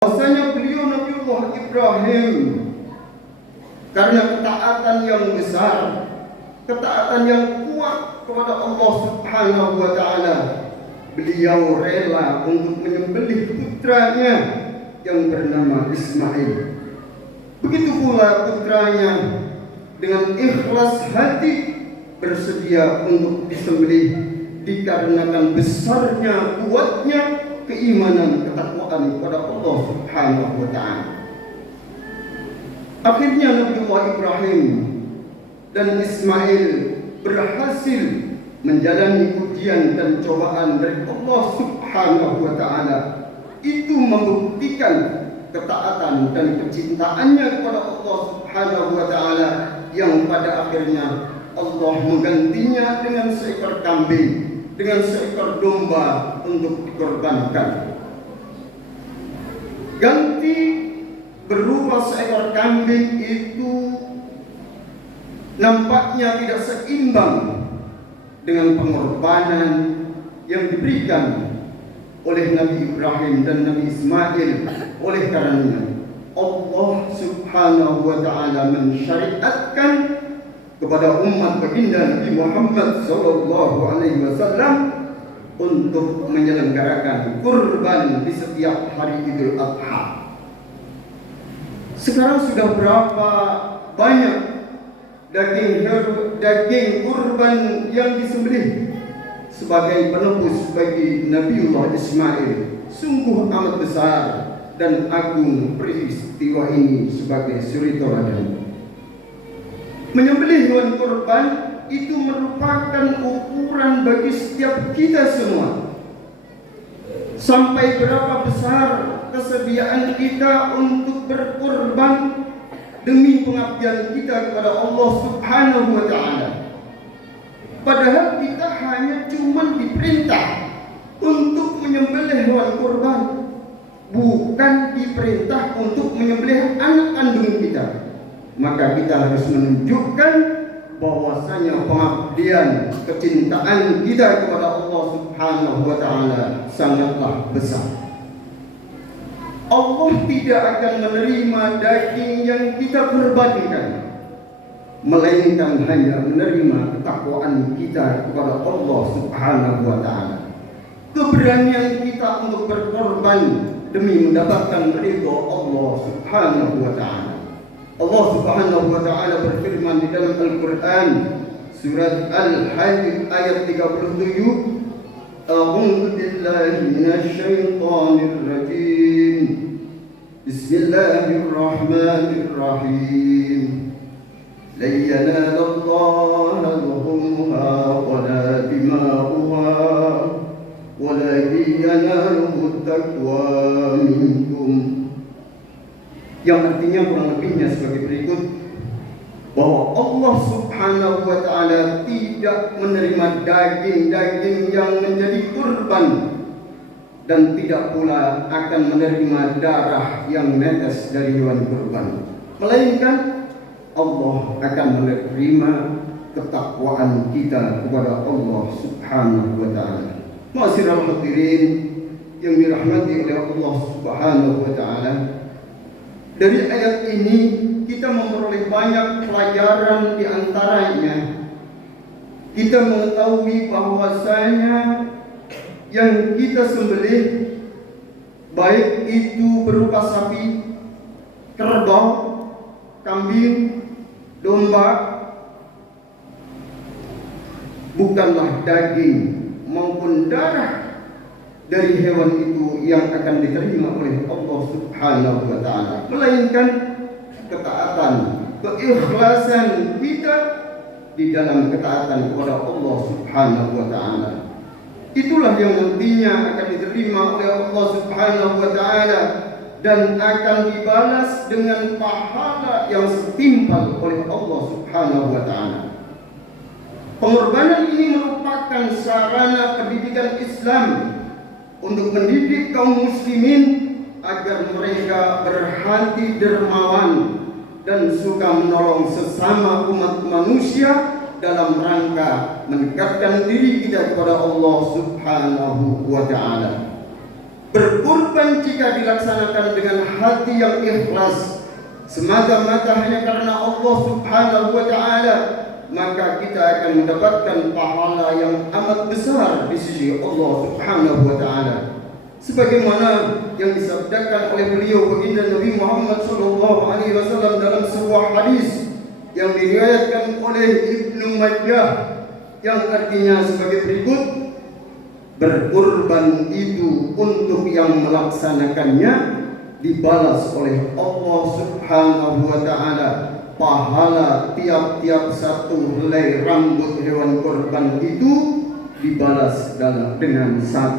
Bahwasanya beliau Nabiullah Ibrahim karena ketaatan yang besar, ketaatan yang kuat kepada Allah Subhanahu wa taala, beliau rela untuk menyembelih putranya yang bernama Ismail. Begitu pula putranya dengan ikhlas hati bersedia untuk disembelih dikarenakan besarnya, kuatnya keimanan, ketakwaan kepada Allah Subhanahu wa taala. Akhirnya Nabiullah Ibrahim dan Ismail berhasil menjalani ujian dan cobaan dari Allah Subhanahu wa taala. Itu membuktikan ketaatan dan kecintaannya kepada Allah Subhanahu wa taala, yang pada akhirnya Allah menggantinya dengan seekor kambing, dengan seekor domba untuk dikorbankan. Ganti berupa seekor kambing itu nampaknya tidak seimbang dengan pengorbanan yang diberikan oleh Nabi Ibrahim dan Nabi Ismail. Oleh karenanya Allah Subhanahu wa taala mensyariatkan kepada umat baginda Nabi Muhammad sallallahu alaihi wasallam untuk menyelenggarakan kurban di setiap hari Idul Adha. Sekarang sudah berapa banyak daging kurban yang disembelih sebagai penebus bagi Nabiullah Ismail. Sungguh amat besar dan agung peristiwa ini sebagai suri tauladan. Menyembelih hewan kurban itu merupakan ukuran bagi setiap kita semua. Sampai berapa besar kesediaan kita untuk berkorban demi pengabdian kita kepada Allah Subhanahu wa taala. Padahal kita hanya cuma diperintah untuk menyembelih hewan kurban, bukan diperintah untuk menyembelih anak kandung kita. Maka kita harus menunjukkan bahwasanya pengabdian, kecintaan kita kepada Allah Subhanahu wa taala sangatlah besar. Allah tidak akan menerima daging yang kita korbankan, melainkan hanya menerima ketakwaan kita kepada Allah Subhanahu wa taala. Keberanian kita untuk berkorban demi mendapatkan ridha Allah Subhanahu wa taala. Allah Subhanahu wa taala berfirman di dalam Al-Qur'an surat Al-Hajj ayat 37, A'udzu billahi minasy syaithanir rajim. Bismillahirrahmanirrahim. Lan yanalallaha luhumha wala dima'uha walakin yanaluhu taqwa minkum. Yang artinya kurang lebihnya sebagai berikut, bahwa Allah Subhanahu wa taala tidak menerima daging-daging yang menjadi kurban, dan tidak pula akan menerima darah yang menetes dari hewan kurban, melainkan Allah akan menerima ketakwaan kita kepada Allah Subhanahu wa taala. Ma'asyiral hadirin yang dirahmati oleh Allah Subhanahu wa taala, dari ayat ini kita memperoleh banyak pelajaran. Di antaranya kita mengetahui bahwasanya yang kita sembelih, baik itu berupa sapi, kerbau, kambing, domba, bukanlah daging maupun darah dari hewan itu yang akan diterima oleh Allah Subhanahu wa taala, melainkan ketaatan, keikhlasan kita di dalam ketaatan kepada Allah Subhanahu wa taala. Itulah yang nantinya akan diterima oleh Allah Subhanahu wa taala dan akan dibalas dengan pahala yang setimpal oleh Allah Subhanahu wa taala. Pengorbanan ini merupakan sarana pendidikan Islam untuk mendidik kaum muslimin agar mereka berhati dermawan dan suka menolong sesama umat manusia dalam rangka mendekatkan diri kita kepada Allah Subhanahu wa taala. Berkurban jika dilaksanakan dengan hati yang ikhlas, semata-mata hanya karena Allah Subhanahu wa Ta'ala, maka kita akan mendapatkan pahala yang amat besar di sisi Allah Subhanahu wa Ta'ala. Sebagaimana yang disabdakan oleh beliau baginda Nabi Muhammad SAW dalam sebuah hadis yang diriwayatkan oleh Ibnu Majah, yang artinya sebagai berikut: berkurban itu untuk yang melaksanakannya dibalas oleh Allah Subhanahu wa Ta'ala pahala tiap-tiap satu helai rambut hewan kurban itu dibalas dengan satu